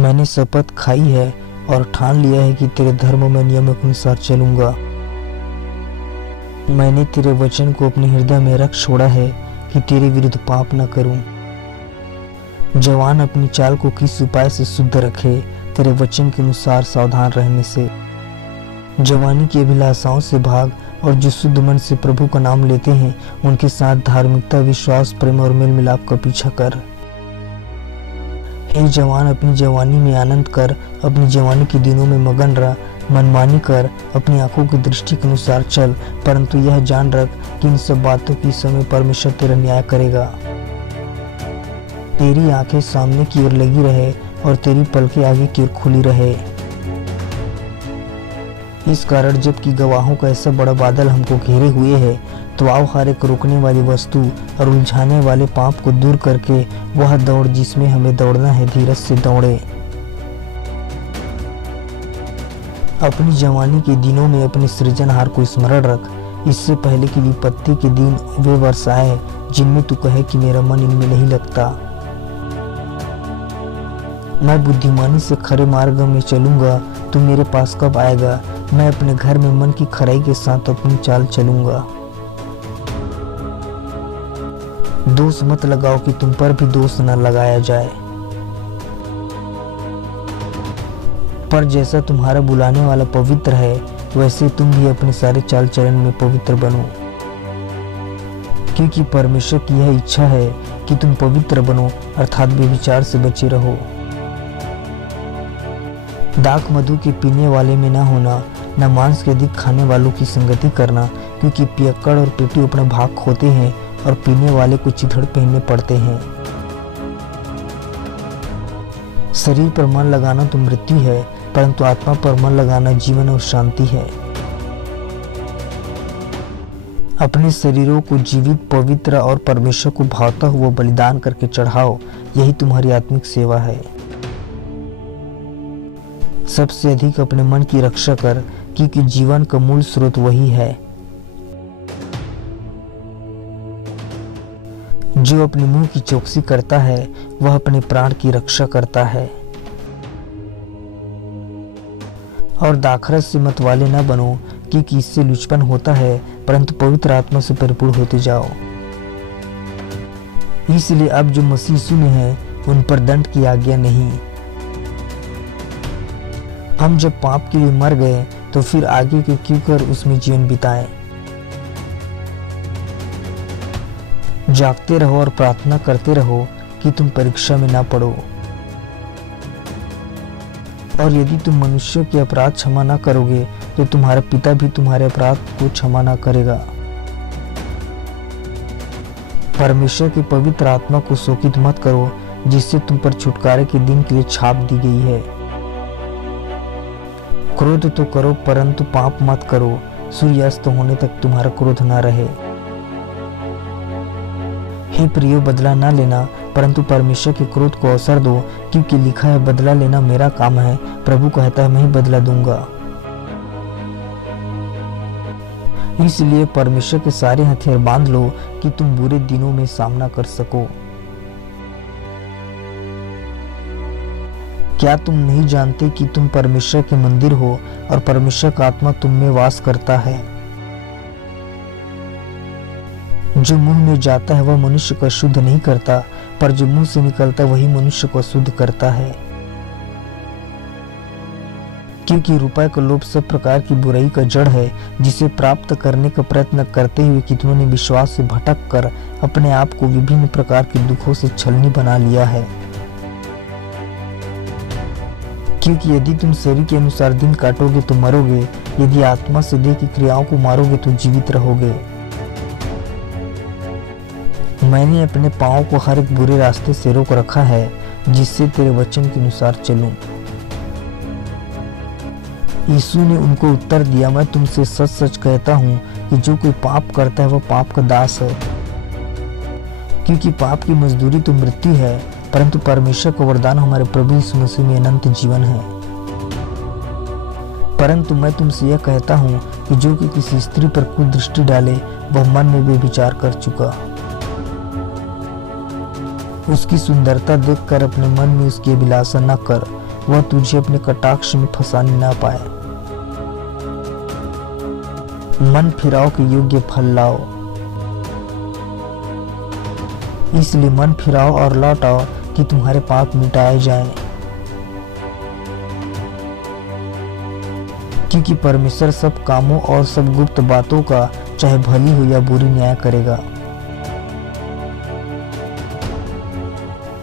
मैंने शपथ खाई है और ठान लिया है कि तेरे धर्म में नियमों के अनुसार चलूंगा। मैंने तेरे वचन को अपने हृदय में रख छोड़ा है कि तेरे विरुद्ध पाप न करूं। जवान अपनी चाल को किस उपाय से शुद्ध रखे, तेरे वचन के अनुसार सावधान रहने से। जवानी की अभिलाषाओं से भाग और जो शुद्ध मन से प्रभु का नाम लेते हैं उनके साथ धार्मिकता, विश्वास, प्रेम और मेल मिलाप का पीछा कर। हे जवान, अपनी जवानी में आनंद कर, अपनी जवानी के दिनों में मगन रह, मनमानी कर, अपनी आंखों की दृष्टि के अनुसार चल, परंतु यह जान रख कि इन सब बातों के समय परमेश्वर तेरा न्याय करेगा। तेरी आंखें सामने की ओर लगी रहे और तेरी पलकें आगे की ओर खुली रहे। इस कारण जबकि गवाहों का ऐसा बड़ा बादल हमको घेरे हुए है, तो आओ हर एक रोकने वाली वस्तु और उलझाने वाले पाप को दूर करके वह दौड़ जिसमें हमें दौड़ना है धीरज से दौड़े। अपनी जवानी के दिनों में अपने सृजनहार को स्मरण रख, इससे पहले कि विपत्ति के दिन वे वर्ष आए जिनमें तू कहे कि मेरा मन इनमें नहीं लगता। मैं बुद्धिमानी से खरे मार्ग में चलूंगा, तू मेरे पास कब आएगा? मैं अपने घर में मन की खराई के साथ अपनी चाल चलूंगा। दोष मत लगाओ कि तुम पर भी दोष न लगाया जाए, पर जैसा तुम्हारा बुलाने वाला पवित्र है वैसे तुम भी अपने सारे चाल चलन में पवित्र बनो, क्योंकि परमेश्वर की यह इच्छा है कि तुम पवित्र बनो, अर्थात व्यभिचार से बचे रहो। दाख मधु के पीने वाले में न होना, न मांस के अधिक खाने वालों की संगति करना, क्योंकि पियक्कड़ और पेटी अपना भाग खोते हैं और पीने वाले को चिथड़ पहनने पड़ते हैं। शरीर पर मन लगाना तो मृत्यु है, परंतु आत्मा पर मन लगाना जीवन और शांति है। अपने शरीरों को जीवित, पवित्र और परमेश्वर को भावता हुआ बलिदान करके चढ़ाओ, यही तुम्हारी आत्मिक सेवा है। सबसे अधिक अपने मन की रक्षा कर, क्योंकि जीवन का मूल स्रोत वही है। जो अपने मुंह की चौकसी करता है वह अपने प्राण की रक्षा करता है। और दाखरस से मत वाले न बनो, क्योंकि इससे लुचपन होता है, परंतु पवित्र आत्मा से परिपूर्ण होते जाओ। इसलिए अब जो मसीह यीशु में है उन पर दंड की आज्ञा नहीं। हम जब पाप के लिए मर गए तो फिर आगे के क्यों कर उसमें जीवन बिताएं। जागते रहो और प्रार्थना करते रहो कि तुम परीक्षा में ना पड़ो। और यदि तुम मनुष्यों के अपराध क्षमा ना करोगे तो तुम्हारा पिता भी तुम्हारे अपराध को क्षमा ना करेगा। परमेश्वर की पवित्र आत्मा को शोकित मत करो, जिससे तुम पर छुटकारे के दिन के लिए छाप दी गई है। क्रोध तो करो परंतु पाप मत करो, सूर्यास्त होने तक तुम्हारा क्रोध ना रहे। हे प्रियो, बदला ना लेना, परंतु परमेश्वर के क्रोध को अवसर दो, क्योंकि लिखा है बदला लेना मेरा काम है, प्रभु कहता है मैं ही बदला दूंगा। इसलिए परमेश्वर के सारे हथियार बांध लो कि तुम बुरे दिनों में सामना कर सको। क्या तुम नहीं जानते कि तुम परमेश्वर के मंदिर हो और परमेश्वर का आत्मा तुम में वास करता है? जो मुंह में जाता है वह मनुष्य को शुद्ध नहीं करता, पर जो मुंह से निकलता है वही मनुष्य को शुद्ध करता है। क्योंकि रुपए का लोभ सब प्रकार की बुराई का जड़ है, जिसे प्राप्त करने का प्रयत्न करते हुए कितनों ने विश्वास से भटक कर अपने आप को विभिन्न प्रकार के दुखों से छलनी बना लिया है। क्योंकि यदि तुम शरीर के अनुसार दिन काटोगे तो मरोगे, यदि आत्मा से देह की क्रियाओं को मारोगे तो जीवित रहोगे। मैंने अपने पांवों को हर एक बुरे रास्ते से रोक रखा है, जिससे तेरे वचन के अनुसार चलूं। यीशु ने उनको उत्तर दिया, मैं तुमसे सच सच कहता हूं कि जो कोई पाप करता है वह पाप का दास है। क्योंकि पाप की मजदूरी तो मृत्यु है, परंतु परमेश्वर का वरदान हमारे प्रभु यीशु मसीह में अनंत जीवन है। परंतु मैं तुमसे यह कहता हूं कि जो कि किसी स्त्री पर कुदृष्टि डाले वह मन में व्यभिचार कर चुका। उसकी सुंदरता देखकर अपने मन में उसकी अभिलाषा न कर, वह तुझे अपने कटाक्ष में फंसाने ना पाए। मन फिराओ के योग्य फल लाओ। इसलिए मन फिराओ और लौट आओ कि तुम्हारे पाप मिटाए जाएं। क्योंकि परमेश्वर सब कामों और सब गुप्त बातों का चाहे भली हो या बुरी न्याय करेगा।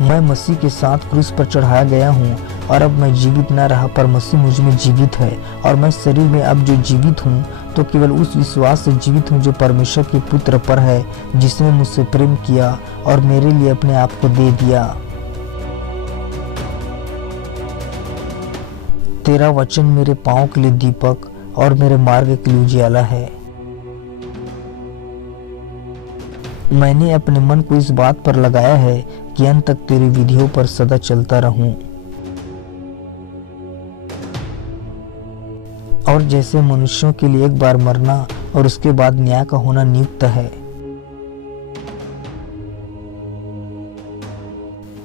मैं मसीह के साथ क्रूस पर चढ़ाया गया हूँ और अब मैं जीवित न रहा पर मसीह मुझ में जीवित है, और मैं शरीर में अब जो जीवित हूँ तो केवल उस विश्वास से जीवित हूँ जो परमेश्वर के पुत्र पर है, जिसने मुझसे प्रेम किया और मेरे लिए अपने आप को दे दिया। तेरा वचन मेरे पाँव के लिए दीपक और मेरे मार्ग के लिए उजियाला है। मैंने अपने मन को इस बात पर लगाया है कि अंत तक तेरी विधियों पर सदा चलता रहूं। और जैसे मनुष्यों के लिए एक बार मरना और उसके बाद न्याय का होना नियुक्त है,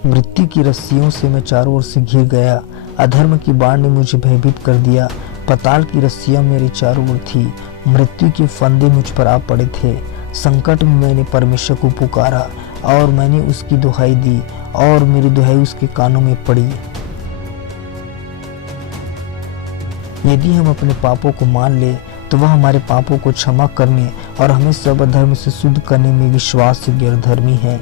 मृत्यु की रस्सियों से मैं चारों ओर से घिर गया। अधर्म की बाढ़ ने मुझे भयभीत कर दिया। पाताल की रस्सियां मेरे चारों ओर थी। मृत्यु के फंदे मुझ पर आ पड़े थे। संकट में मैंने परमेश्वर को पुकारा और मैंने उसकी दुहाई दी, और मेरी दुहाई उसके कानों में पड़ी। यदि हम अपने पापों को मान ले तो वह हमारे पापों को क्षमा करने और हमें सब अधर्म से शुद्ध करने में विश्वास योग्य धर्मी है।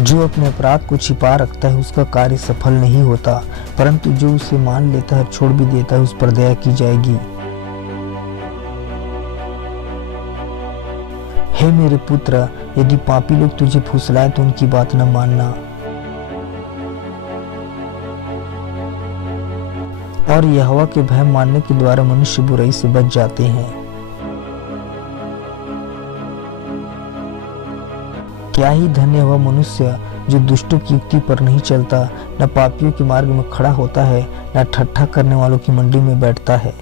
जो अपने अपराध को छिपा रखता है उसका कार्य सफल नहीं होता, परंतु जो उसे मान लेता है छोड़ भी देता है उस पर दया की जाएगी। हे मेरे पुत्र, यदि पापी लोग तुझे फुसलाए तो उनकी बात न मानना, और यहोवा के भय मानने के द्वारा मनुष्य बुराई से बच जाते हैं। क्या ही धन्य हुआ मनुष्य जो दुष्टों की युक्ति पर नहीं चलता, न पापियों के मार्ग में खड़ा होता है, न ठट्ठा करने वालों की मंडी में बैठता है।